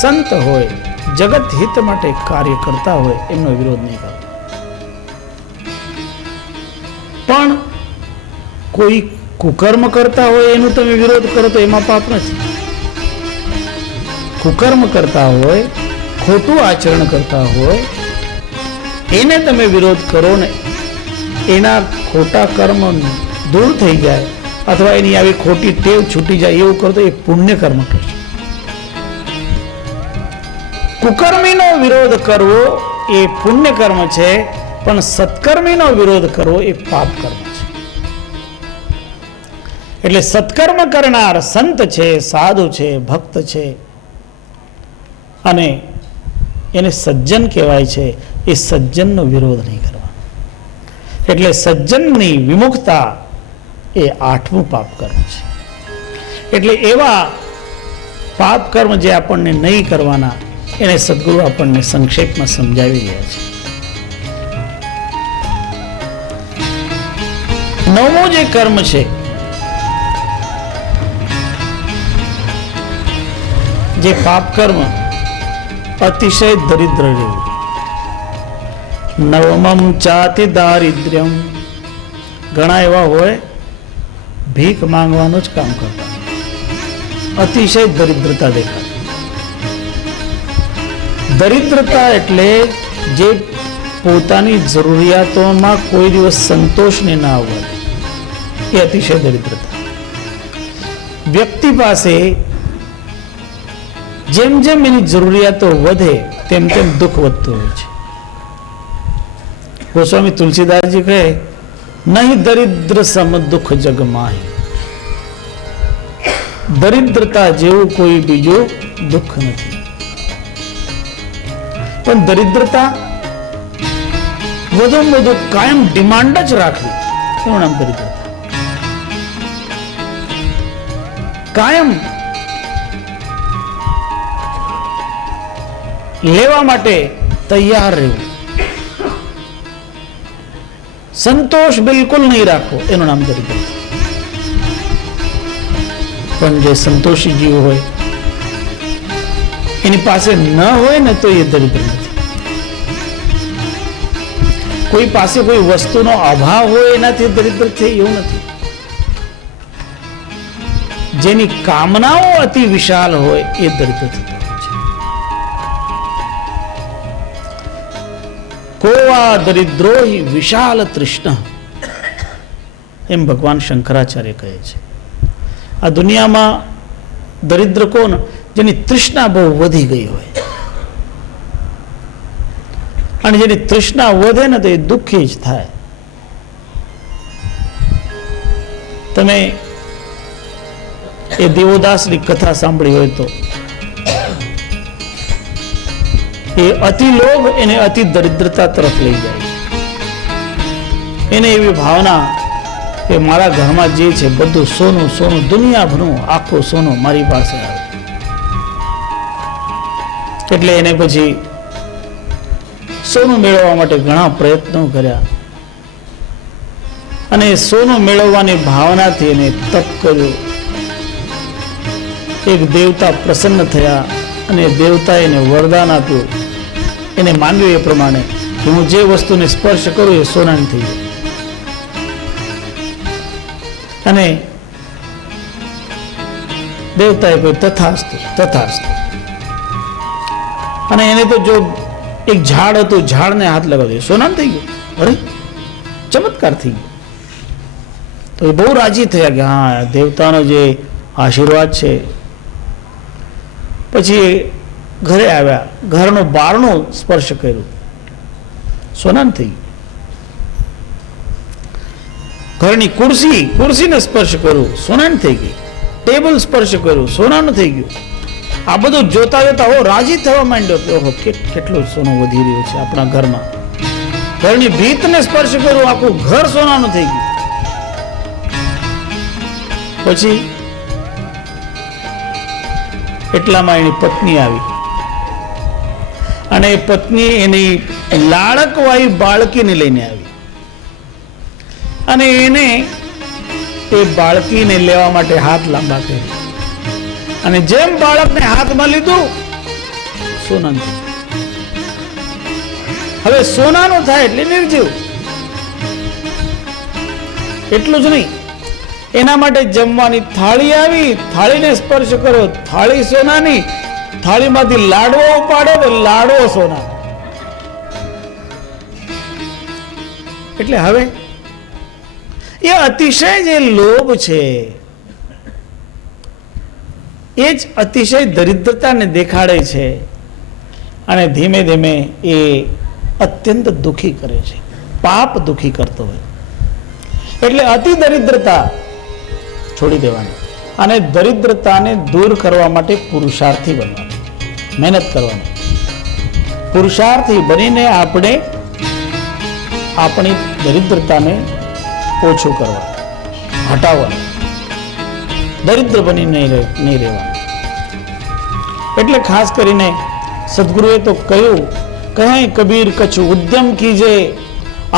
સંત હોય, જગત હિત માટે કાર્ય કરતા હોય એમનો વિરોધ નહીં કરો. પણ કોઈ કુકર્મ કરતા હોય એનું તમે વિરોધ કરો તો એમાં પાપ નથી. કુકર્મ કરતા હોય, ખોટું આચરણ કરતા હોય એને તમે વિરોધ કરો ને એના ખોટા કર્મ દૂર થઈ જાય અથવા એની આવી ખોટી ટેવ છૂટી જાય એવું કરો તો એ પુણ્ય કર્મ કરશે. કુકર્મીનો વિરોધ કરવો એ પુણ્ય કર્મ છે, પણ સત્કર્મીનો વિરોધ કરવો એ પાપ કર્મ છે. એટલે સત્કર્મ કરનાર સંત છે, સાધુ છે, ભક્ત છે અને એને સજ્જન કહેવાય છે. એ સજ્જનનો વિરોધ નહીં કરવા. એટલે સજ્જનની વિમુખતા એ 8મું પાપ કર્મ છે. એટલે એવા પાપ કર્મ જે આપણને નહીં કરવાના એને સદગુરુ આપણને સંક્ષેપમાં સમજાવી રહ્યા છે. 9મું જે કર્મ છે જે પાપ કર્મ અતિશય દરિદ્ર રહેવું. 9મં ચાતિ દારિદ્ર્યમ. ઘણા એવા હોય ભીખ માંગવાનું જ કામ કરતા, અતિશય દરિદ્રતા દેખાય. દરિદ્રતા એટલે જે પોતાની જરૂરિયાતોમાં કોઈ દિવસ સંતોષને ના આવવા એ અતિશય દરિદ્રતા. વ્યક્તિ પાસે જેમ જેમ એની જરૂરિયાતો વધે તેમ તેમ દુઃખ વધતું હોય છે. ગોસ્વામી તુલસીદાસજી કહે, નહીં દરિદ્ર સમ દુઃખ જગ માહી. દરિદ્રતા જેવું કોઈ બીજું દુઃખ નથી. પણ દરિદ્રતા વધુ વધુ કાયમ ડિમાન્ડ જ રાખવી એનું નામ દરિદ્રતા. કાયમ લેવા માટે તૈયાર રહેવું, સંતોષ બિલકુલ નહીં રાખવો એનું નામ દરિદ્રતા. પણ જે સંતોષી જીવ હોય એની પાસે ન હોય ને તો એ દરિદ્ર નથી. કોઈ પાસે કોઈ વસ્તુનો અભાવ હોય એનાથી દરિદ્ર છે એવું નથી. જેની કામનાઓ અતિ વિશાળ હોય એ દરિદ્ર થતો હોય છે. કોવા દરિદ્રો વિશાલ તૃષ્ણ એમ ભગવાન શંકરાચાર્ય કહે છે. આ દુનિયામાં દરિદ્ર કોણ? જેની તૃષ્ણા બહુ વધી ગઈ હોય અને જેની તૃષ્ણા વધે ને તો એ દુઃખી જ થાય. તમે એ દેવોદાસની કથા સાંભળી હોય તો એ અતિ લોભ એને અતિ દરિદ્રતા તરફ લઈ જાય. એને એવી ભાવના કે મારા ઘરમાં જે છે બધું સોનું સોનું, દુનિયાભરનું આખું સોનું મારી પાસે આવે. એટલે એને પછી સોનું મેળવવા માટે ઘણા પ્રયત્નો કર્યા અને સોનું મેળવવાની ભાવનાથી એને તપ કર્યું. એક દેવતા પ્રસન્ન થયા અને દેવતાએ એને વરદાન આપ્યું. એને માંગ્યું એ પ્રમાણે કે હું જે વસ્તુને સ્પર્શ કરું એ સોનાની થઈ જાય. અને દેવતાએ કહ્યું તથાસ્તુ તથાસ્તુ. અને એને તો જો એક ઝાડ હતું, ઝાડને હાથ લગાવ્યો, સોનાનું થઈ ગયું. અરે ચમત્કાર થઈ ગયો. તો એ બહુ રાજી થયા કે હા દેવતાનો જે આશીર્વાદ છે. પછી ઘરે આવ્યા, ઘરનું બારણું સ્પર્શ કર્યું, સોનાનું થઈ ગયું. ઘરની ખુરશીને સ્પર્શ કર્યું, સોનાનું થઈ ગઈ. ટેબલ સ્પર્શ કર્યું, સોનાનું થઈ ગયું. આ બધું જોતા જોતા હો રાજી થવા માંડ્યો કે ઓહો કેટલું સોનું વધી રહ્યું છે આપણા ઘરમાં. ઘરની ભીતને સ્પર્શ કર્યું, આખું ઘર સોનાનું થઈ ગયું. પછી એટલામાં એની પત્ની આવી અને એ પત્ની એની લાડકવાળી બાળકીને લઈને આવી અને એને એ બાળકીને લેવા માટે હાથ લાંબા કર્યા અને જેમ બાળકને હાથમાં લીધું સોનાનું. હવે સોનાનું થાય એટલે નિર્જીવ. એટલું જ નહીં, એના માટે જમવાની થાળી આવી, થાળીને સ્પર્શ કરો, થાળી સોનાની, થાળીમાંથી લાડવો ઉપાડો તો લાડવો સોના. એટલે હવે એ અતિશય જે લોભ છે એ જ અતિશય દરિદ્રતાને દેખાડે છે અને ધીમે ધીમે એ અત્યંત દુઃખી કરે છે, પાપ દુઃખી કરતો હોય. એટલે અતિ દરિદ્રતા છોડી દેવાની અને દરિદ્રતાને દૂર કરવા માટે પુરુષાર્થી બનવાનું, મહેનત કરવાની. પુરુષાર્થી બનીને આપણે આપણી દરિદ્રતાને ઓછું કરવા, હટાવવાનું, દરિદ્ર બની નહીં રહેવાનું. એટલે ખાસ કરીને સદગુરુએ તો કહ્યું, કહે કબીર કછ ઉદ્યમ કીજે,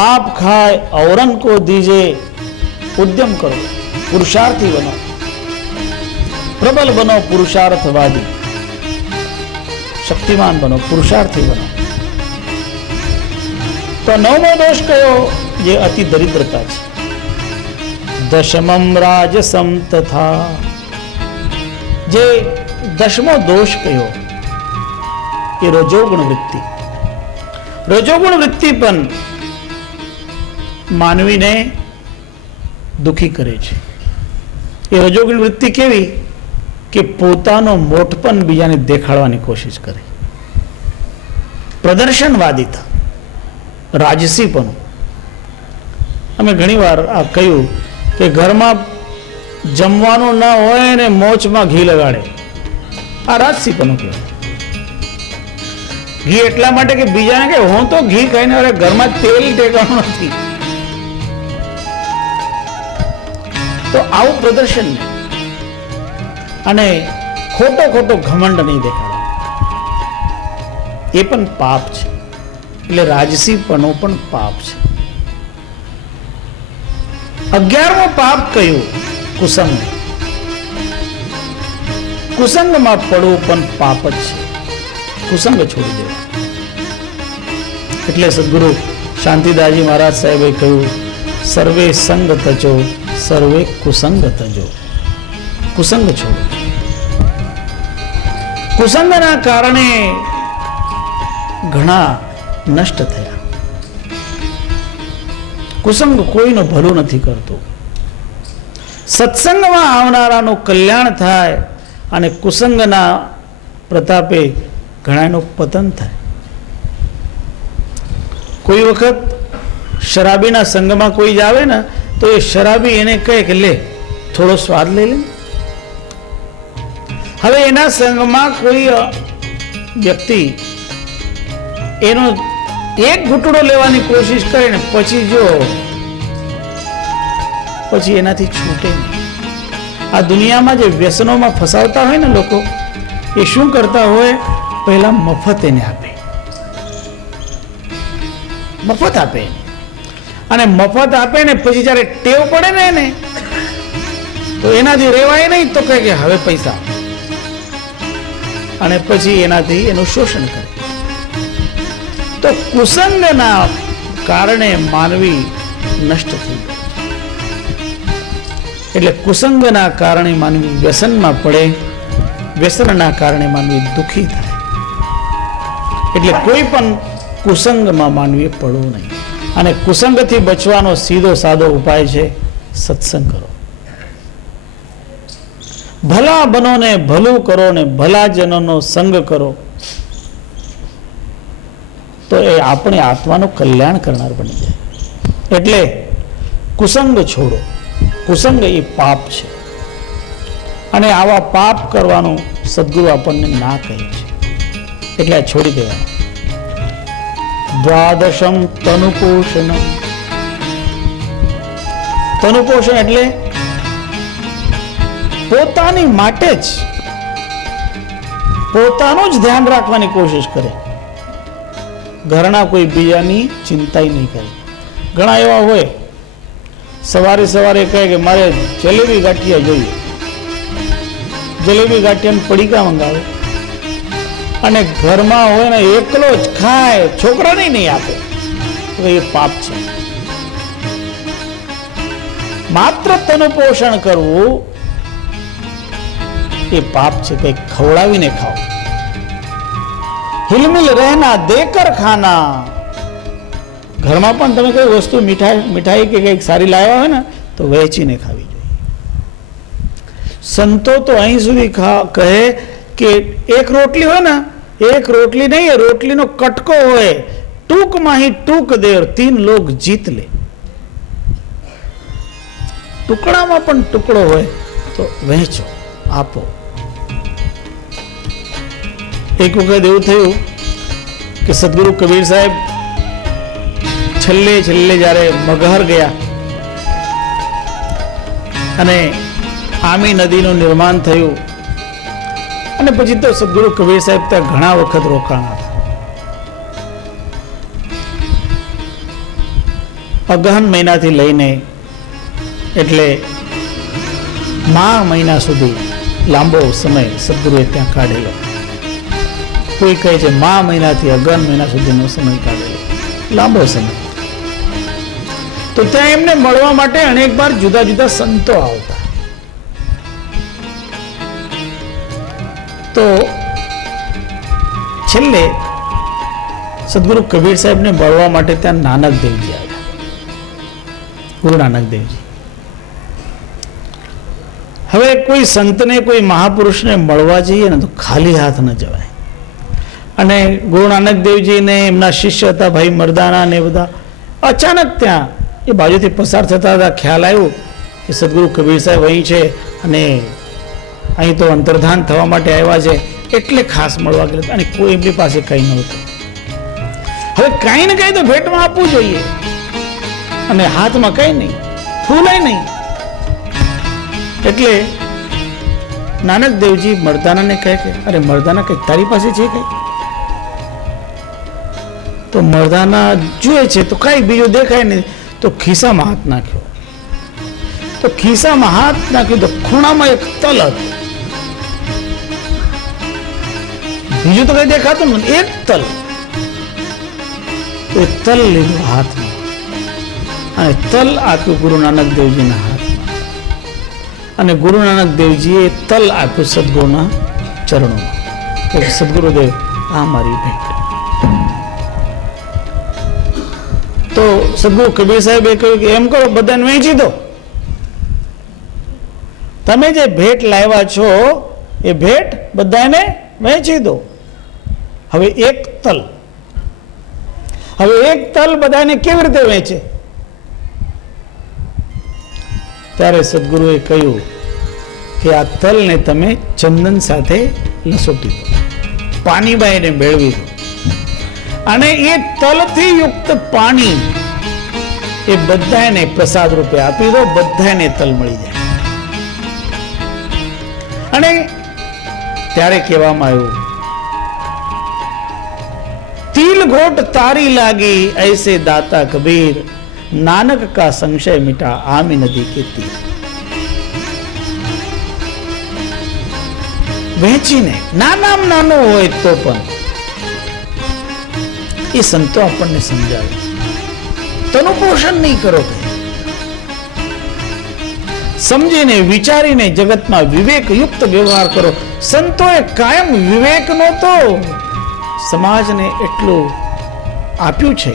આપ ખાય ઔરન કો દીજે. ઉદ્યમ કરો, પુરુષાર્થી બનો, પ્રબલ બનો, પુરુષાર્થવાદી, શક્તિમાન બનો, પુરુષાર્થી બનો. તો નવમો દોષ કયો? જે અતિ દરિદ્રતા છે. દશમમ રાજસમ તથા, જે દશમો દોષ કયો એ રજોગુણ વૃત્તિ. રજોગુણ વૃત્તિ પણ માનવીને દુઃખી કરે છે. એ રજોગુણ વૃત્તિ કેવી કે પોતાનો મોટપણ બીજાને દેખાડવાની કોશિશ કરે, પ્રદર્શનવાદીતા, રાજસીપણું. અમે ઘણીવાર આ કહ્યું કે ઘરમાં જમવાનું ન હોય ને મોચમાં ઘી લગાડે, આ રાજસીપણું કહેવાય. ઘી એટલા માટે કે બીજાને કે હું તો ઘી ખાઈને, અરે ઘરમાં તેલ ટેકાણું નથી. તો આવું પ્રદર્શન અને ખોટો ખોટો ઘમંડ નહીં દેખાડો, એ પણ પાપ છે. એટલે રાજસીપણું પણ પાપ છે. 11મો પાપ કયું? કુસંગ. કુસંગમાં પડવું પણ પાપ જ છે. કુસંગ છોડી દેવા. એટલે સદગુરુ શાંતિદાસજી મહારાજ સાહેબે કહ્યું, સર્વે સંગ તજો, સર્વે કુસંગ તજો. કુસંગ છોડો. કુસંગના કારણે ઘણા નષ્ટ થયા. કુસંગ કોઈનું ભલું નથી કરતું. સત્સંગમાં આવનારાનું કલ્યાણ થાય અને કુસંગના પ્રતાપે ઘણાનું પતન થાય. કોઈ વખત શરાબીના સંગમાં કોઈ જ આવે ને તો એ શરાબી એને કહે કે લે થોડો સ્વાદ લઈ લે. હવે એના સંગમાં કોઈ વ્યક્તિ એનો એક ઘૂંટડો લેવાની કોશિશ કરે ને પછી એનાથી છૂટે નહીં. આ દુનિયામાં જે વ્યસનોમાં ફસાવતા હોય ને લોકો, એ શું કરતા હોય? પહેલા મફત એને આપે, મફત આપે અને મફત આપે ને પછી જયારે ટેવ પડે ને એને, તો એનાથી રેવાય નહીં, તો કહે કે હવે પૈસા, અને પછી એનાથી એનું શોષણ કરે. તો કુસંગના કારણે માનવી નષ્ટ થઈ જાય. એટલે કુસંગના કારણે માનવી વ્યસનમાં પડે, વ્યસનના કારણે માનવી દુઃખી થાય. એટલે કોઈ પણ કુસંગમાં માનવીએ પડવું નહીં. અને કુસંગથી બચવાનો સીધો સાદો ઉપાય છે સત્સંગ કરો. ભલા બનો ને ભલું કરો ને ભલા જનોનો સંગ કરો, તો એ આપણે આત્માનું કલ્યાણ કરનાર બની જાય. એટલે કુસંગ છોડો. કુસંગ એ પાપ છે અને આવા પાપ કરવાનું સદગુરુ આપણને ના કહે છે. એટલે આ છોડી દેવાનું. દ્વાદશમ તનુપોષણ. તનુપોષણ એટલે પોતાની માટે જ, પોતાનું જ ધ્યાન રાખવાની કોશિશ કરે, ઘરના કોઈ બીજાની ચિંતા નહીં કરે. ઘણા એવા હોય સવારે સવારે કહે કે મારે જલેબી ગાંઠિયા જોઈએ, જલેબી ગાંઠિયાને પડીકા મંગાવે, અને ઘરમાં હોય ને એકલો જ ખાય, છોકરાને નહીં આપે, તો એ પાપ છે. માત્ર તેનું પોષણ કરવું એ પાપ છે. કંઈક ખવડાવીને ખાઓ. હિલમિલ રહેના દેકર ખાના. ઘરમાં પણ તમે કઈ વસ્તુ મીઠાઈ કે કંઈક સારી લાવ્યા હોય ને તો વહેંચીને ખાવી જોઈએ. સંતો તો અહીં સુધી કહે કે એક રોટલી હોય ને, એક રોટલી નહીં, રોટલીનો કટકો હોય, ટૂંકમાં ही टूक दे और 3 लोग जीत ले. ટુકડામાં પણ ટુકડો હોય તો વહેંચો, આપો. એક વખત એવું થયું કે સદગુરુ કબીર સાહેબ છેલ્લે જ્યારે મગહર ગયા અને આમી નદીનું નિર્માણ થયું અને પછી તો સદગુરુ કબીર સાહેબ ત્યાં ઘણા વખત રોકાણા હતા. અગહન મહિનાથી લઈને એટલે મહિના સુધી લાંબો સમય સદગુરુએ ત્યાં કાઢેલો. કોઈ કહે છે મહિનાથી અગહન મહિના સુધીનો સમય કાઢેલો, લાંબો સમય. તો ત્યાં એમને મળવા માટે અનેક વાર જુદા જુદા સંતો આવતા. તો છેલ્લે સદગુરુ કબીર સાહેબને મળવા માટે ત્યાં નાનક દેવજી આવ્યા, ગુરુ નાનક દેવજી. હવે કોઈ સંતને, કોઈ મહાપુરુષને મળવા જઈએ ને તો ખાલી હાથ ન જવાય. અને ગુરુ નાનક દેવજીને એમના શિષ્ય હતા ભાઈ મરદાના ને બધા અચાનક ત્યાં એ બાજુથી પસાર થતા હતા. ખ્યાલ આવ્યું કે સદગુરુ કબીર સાહેબ અહીં છે અને અહીં તો અંતર્ધાન થવા માટે આવ્યા છે, એટલે ખાસ મળવા ગયા. અને કોઈ એમની પાસે કંઈ નહોતું. હવે કાંઈ ને કાંઈ તો ભેટમાં આપવું જોઈએ, અને હાથમાં કંઈ નહીં, ફૂલાય નહીં. એટલે નાનક દેવજી મરદાનાને કહે કે અરે મરદાના, કંઈક તારી પાસે છે કંઈ? તો મરદાના જુએ છે તો કાંઈ બીજું દેખાય નહીં. તો ખિસ્સામાં હાથ નાખ્યો. તો ખિસ્સામાં હાથ નાખ્યો તો ખૂણામાં એક તલ હતું. બીજું તો કઈ દેખાતું નથી, એક તલ. તો તલ લીધું હાથમાં અને તલ આપ્યું ગુરુ નાનક દેવજીના હાથમાં. અને ગુરુ નાનક દેવજીએ તલ આપ્યું સદગુરુના ચરણોમાં. સદગુરુદેવ, આ મારી ભેટ. તો સદગુરુ કબીર સાહેબે કહ્યું કે એમ કરો, બધાને વહેંચી દો. તમે જે ભેટ લાવ્યા છો એ ભેટ બધાને વહેંચી દો. હવે એક તલ બધાને કેવી રીતે વહેંચે? ત્યારે સદગુરુએ કહ્યું કે આ તલને તમે ચંદન સાથે લસોટી દો, પાણીબાઈને મેળવી દો, અને એ તલથી યુક્ત પાણી એ બધાને પ્રસાદ રૂપે આપી દો. બધાને તલ મળી જાય. અને ત્યારે કહેવામાં આવ્યું, तील घोट तारी लागी ऐसे दाता कबीर, नानक का संशय मिटा आमी नदी के तीर. વહેંચીને, નાનામાં નાનું હોય તો પણ એ સંતો આપણને સમજાવે. તનું પોષણ નહીં કરો, સમજીને વિચારીને જગતમાં વિવેકયુક્ત વ્યવહાર કરો. સંતોએ કાયમ વિવેકનો તો સમાજને એટલું આપ્યું છે